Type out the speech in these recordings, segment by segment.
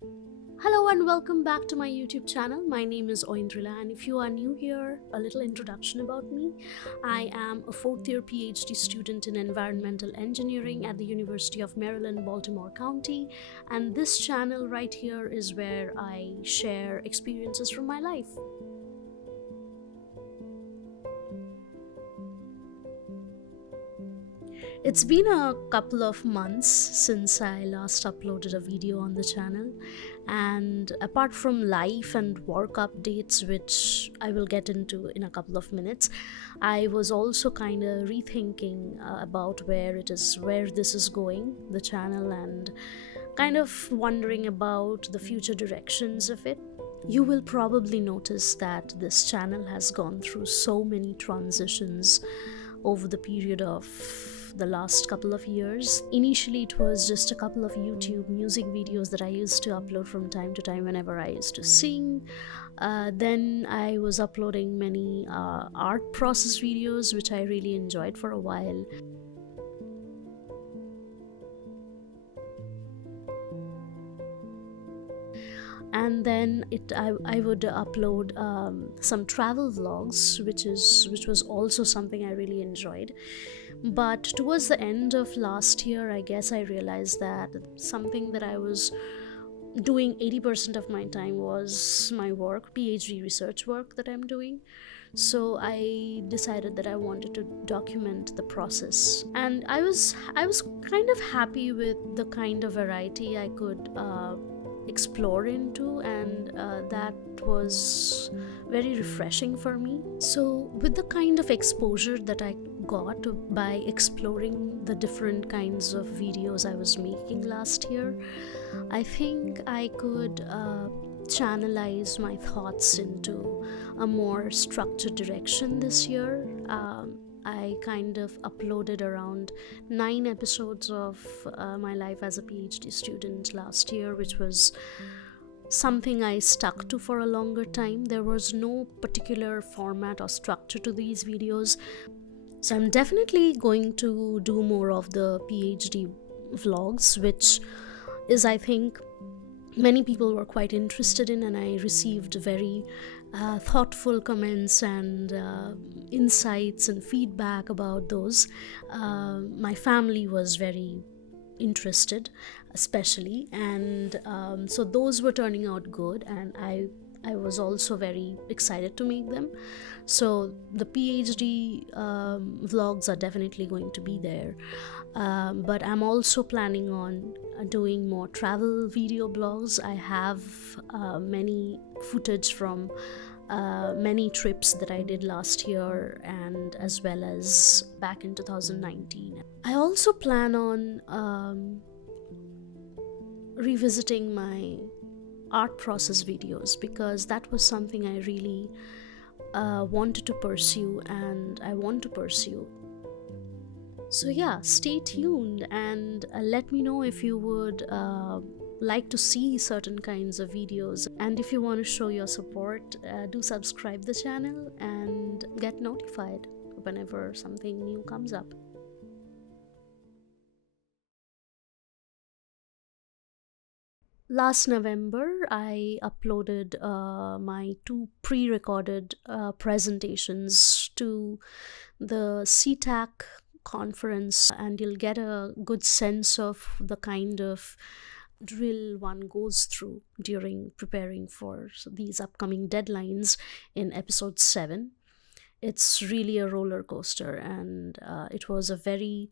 Hello and welcome back to my YouTube channel. My name is Oindrila, and if you are new here, a little introduction about me. I am a fourth year PhD student in environmental engineering at the University of Maryland, Baltimore County, and this channel right here is where I share experiences from my life. It's been a couple of months since I last uploaded a video on the channel, and apart from life and work updates, which I will get into in a couple of minutes, I was also kind of rethinking about where this is going, the channel, and kind of wondering about the future directions of it. You will probably notice that this channel has gone through so many transitions over the period of the last couple of years. Initially, it was just a couple of YouTube music videos that I used to upload from time to time whenever I used to sing. Then I was uploading many art process videos, which I really enjoyed for a while. And then I would upload some travel vlogs, which was also something I really enjoyed. But towards the end of last year, I guess I realized that something that I was doing 80% of my time was my work, PhD research work that I'm doing. So I decided that I wanted to document the process, and I was kind of happy with the kind of variety I could explore into, and that was very refreshing for me. So with the kind of exposure that I got by exploring the different kinds of videos I was making last year, I think I could channelize my thoughts into a more structured direction this year. I kind of uploaded around 9 episodes of my life as a PhD student last year, which was something I stuck to for a longer time. There was no particular format or structure to these videos. So I'm definitely going to do more of the PhD vlogs, which is, I think, many people were quite interested in, and I received very thoughtful comments and insights and feedback about those. My family was very interested, especially, and so those were turning out good, and I was also very excited to make them. So the PhD vlogs are definitely going to be there, but I'm also planning on doing more travel video blogs. I have many footage from many trips that I did last year, and as well as back in 2019. I also plan on revisiting my art process videos, because that was something I really wanted to pursue, and I want to pursue. So yeah, stay tuned, and let me know if you would like to see certain kinds of videos, and if you want to show your support, do subscribe the channel and get notified whenever something new comes up. Last November, I uploaded my 2 pre-recorded presentations to the CTAC conference, and you'll get a good sense of the kind of drill one goes through during preparing for these upcoming deadlines in episode 7. It's really a roller coaster, and it was a very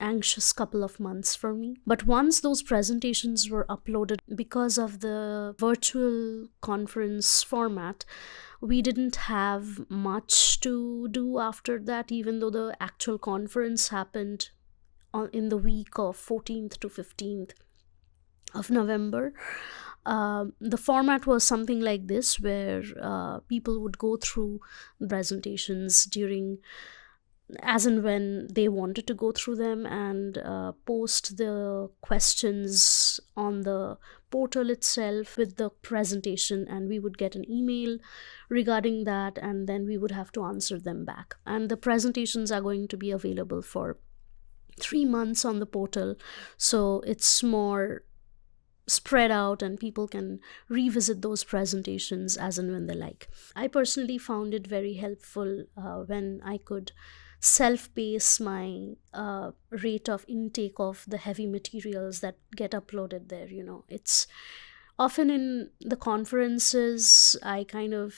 anxious couple of months for me. But once those presentations were uploaded, because of the virtual conference format, we didn't have much to do after that, even though the actual conference happened in the week of 14th to 15th of November. The format was something like this, where people would go through presentations during, as and when they wanted to go through them, and post the questions on the portal itself with the presentation, and we would get an email regarding that, and then we would have to answer them back. And the presentations are going to be available for 3 months on the portal, so it's more spread out and people can revisit those presentations as and when they like. I personally found it very helpful when I could self pace my rate of intake of the heavy materials that get uploaded there. It's often in the conferences, I kind of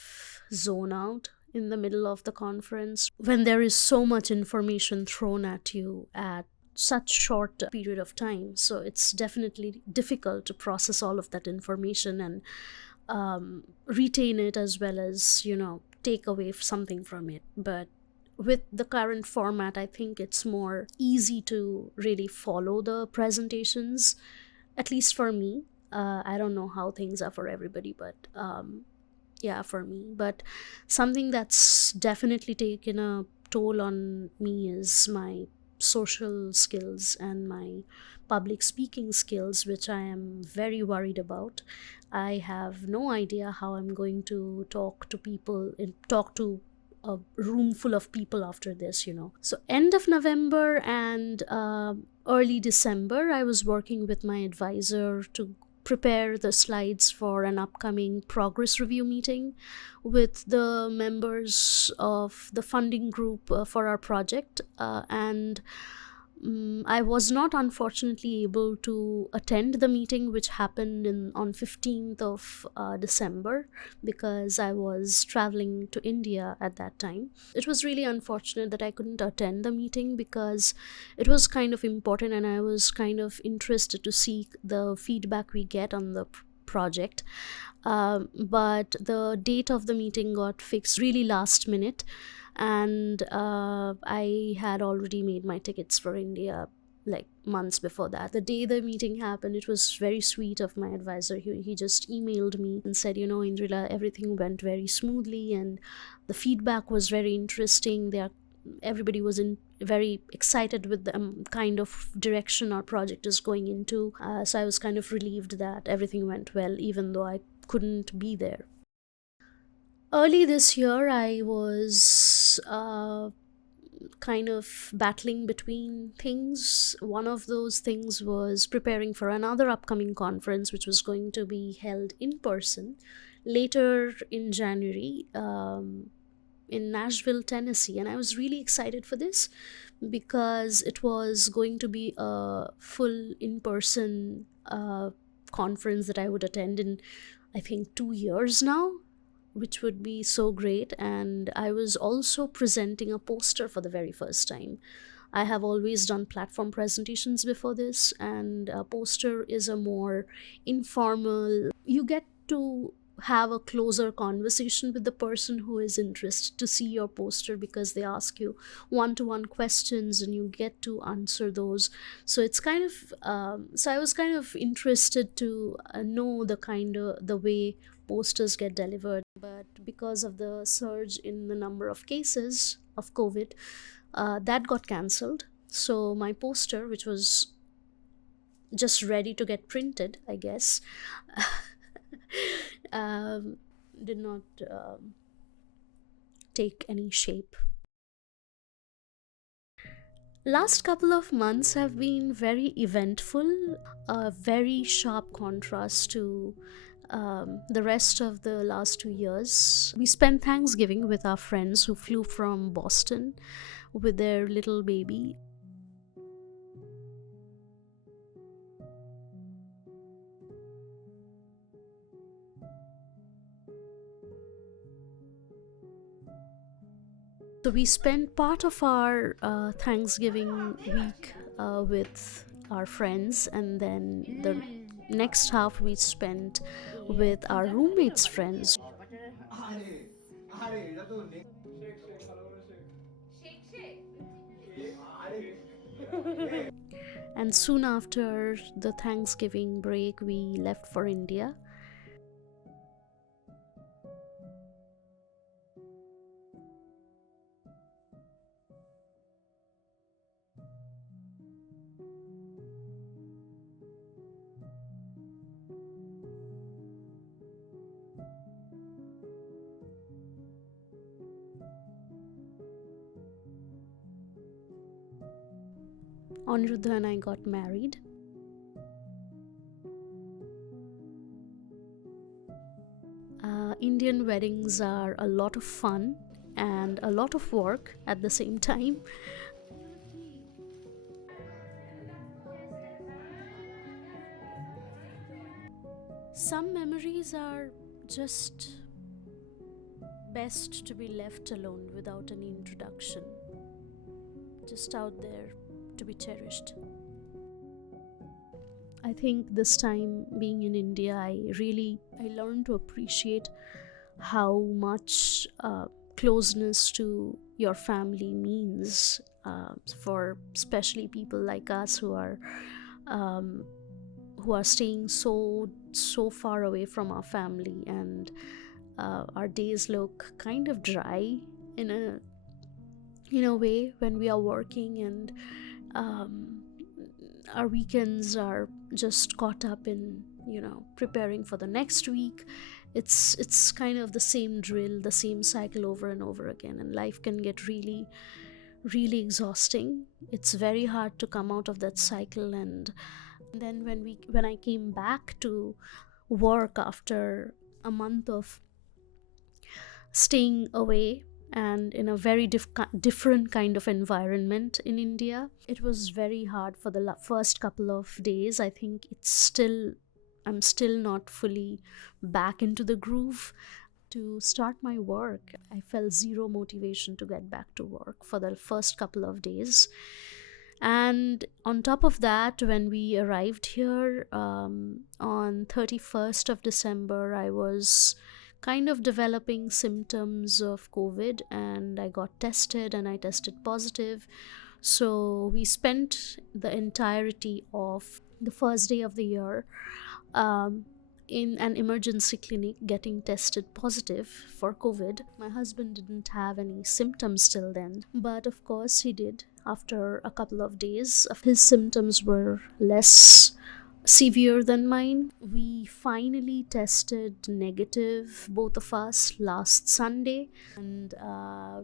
zone out in the middle of the conference when there is so much information thrown at you at such short period of time. So it's definitely difficult to process all of that information and retain it, as well as take away something from it. But with the current format, I think it's more easy to really follow the presentations, at least for me. I don't know how things are for everybody, but yeah, for me. But something that's definitely taken a toll on me is my social skills and my public speaking skills, which I am very worried about. I have no idea how I'm going to talk to people and talk to a room full of people after this. So end of November and early December, I was working with my advisor to prepare the slides for an upcoming progress review meeting with the members of the funding group for our project. And I was not unfortunately able to attend the meeting, which happened on 15th of December, because I was traveling to India at that time. It was really unfortunate that I couldn't attend the meeting because it was kind of important and I was kind of interested to see the feedback we get on the project. But the date of the meeting got fixed really last minute, and I had already made my tickets for India like months before that. The day the meeting happened, it was very sweet of my advisor. He just emailed me and said, Indrila, everything went very smoothly and the feedback was very interesting. Everybody was very excited with the kind of direction our project is going into. So I was kind of relieved that everything went well, even though I couldn't be there. Early this year, I was kind of battling between things. One of those things was preparing for another upcoming conference, which was going to be held in person later in January in Nashville, Tennessee. And I was really excited for this because it was going to be a full in person conference that I would attend in, I think, 2 years now, which would be so great. And I was also presenting a poster for the very first time. I have always done platform presentations before this, and a poster is a more informal, you get to have a closer conversation with the person who is interested to see your poster, because they ask you one-to-one questions and you get to answer those. So it's kind of so I was kind of interested to know the way posters get delivered. But because of the surge in the number of cases of COVID, that got cancelled. So my poster, which was just ready to get printed, I guess, did not take any shape. Last couple of months have been very eventful, a very sharp contrast to the rest of the last 2 years. We spent Thanksgiving with our friends who flew from Boston with their little baby. So we spent part of our Thanksgiving week with our friends, and then the next half we spent with our roommates' friends. And soon after the Thanksgiving break, we left for India. Aniruddha and I got married. Indian weddings are a lot of fun and a lot of work at the same time. Some memories are just best to be left alone without any introduction, just out there to be cherished. I think this time being in India, I learned to appreciate how much closeness to your family means, for especially people like us um, who are staying so far away from our family, and our days look kind of dry in a way when we are working, and um, our weekends are just caught up in preparing for the next week. It's kind of the same drill, the same cycle over and over again, and life can get really exhausting. It's very hard to come out of that cycle. And then when I came back to work after a month of staying away and in a very different kind of environment in India, it was very hard for the first couple of days. I think I'm still not fully back into the groove to start my work. I felt zero motivation to get back to work for the first couple of days. And on top of that, when we arrived here on 31st of December, I was kind of developing symptoms of COVID, and I got tested and I tested positive. So we spent the entirety of the first day of the year um, in an emergency clinic getting tested positive for COVID. My husband didn't have any symptoms till then, but of course he did. After a couple of days, his symptoms were less severe than mine. We finally tested negative, both of us, last Sunday, and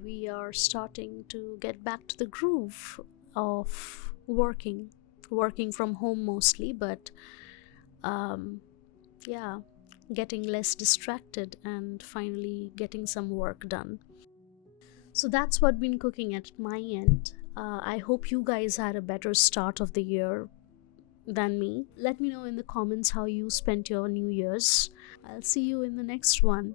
we are starting to get back to the groove of working from home mostly, but yeah, getting less distracted and finally getting some work done. So that's what been cooking at my end. I hope you guys had a better start of the year than me. Let me know in the comments how you spent your New Year's. I'll see you in the next one.